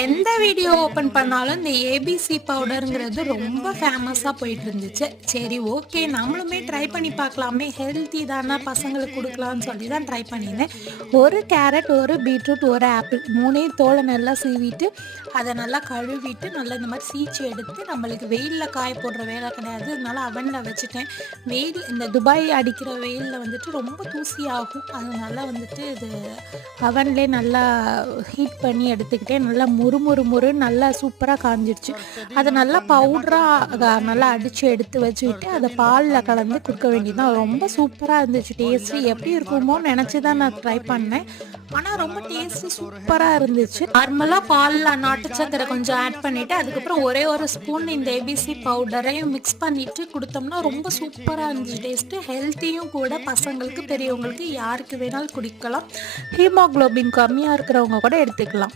எந்த video open பண்ணாலும் இந்த ஏபிசி பவுடருங்கிறது ரொம்ப ஃபேமஸாக போயிட்டு இருந்துச்சு. சரி, ஓகே, நம்மளுமே ட்ரை பண்ணி பார்க்கலாமே, ஹெல்த்தி தானே, பசங்களுக்கு கொடுக்கலாம்னு சொல்லி தான் ட்ரை பண்ணியிருந்தேன். ஒரு கேரட், ஒரு பீட்ரூட், ஒரு ஆப்பிள் மூணையும் தோலை நல்லா சீவிட்டு அதை நல்லா கழுவிட்டு நல்லா இந்த மாதிரி சீச்சு எடுத்து, நம்மளுக்கு வெயிலில் காய போடுற வேலை கிடையாது, அதனால அவனில் வச்சுட்டேன். வெயில் இந்த துபாய் அடிக்கிற வெயிலில் வந்துட்டு ரொம்ப தூசி ஆகும், அதனால வந்துட்டு இது அவன்லேயே நல்லா ஹீட் பண்ணி எடுத்துக்கிட்டேன். நல்லா முறுமுறுன்னு நல்லா சூப்பராக காஞ்சிடுச்சு. அதை நல்லா பவுடராக நல்லா அடித்து எடுத்து வச்சுக்கிட்டு அதை பாலில் கலந்து கொடுக்க வேண்டியதுதான். ரொம்ப சூப்பராக இருந்துச்சு. டேஸ்ட்டு எப்படி இருக்குமோன்னு நினச்சி தான் நான் ட்ரை பண்ணேன். ஆனால் ரொம்ப டேஸ்ட்டு சூப்பராக இருந்துச்சு. நார்மலாக பாலில் நாட்டு சக்கரை கொஞ்சம் ஆட் பண்ணிவிட்டு அதுக்கப்புறம் ஒரே ஒரு ஸ்பூன் இந்த ஏபிசி பவுடரையும் மிக்ஸ் பண்ணிவிட்டு கொடுத்தோம்னா ரொம்ப சூப்பராக இருந்துச்சு டேஸ்ட்டு. ஹெல்த்தியும் கூட, பசங்களுக்கு பெரியவங்களுக்கு யாருக்கு வேணாலும் குடிக்கலாம். ஹீமோக்ளோபின் கம்மியாக இருக்கிறவங்க கூட எடுத்துக்கலாம்.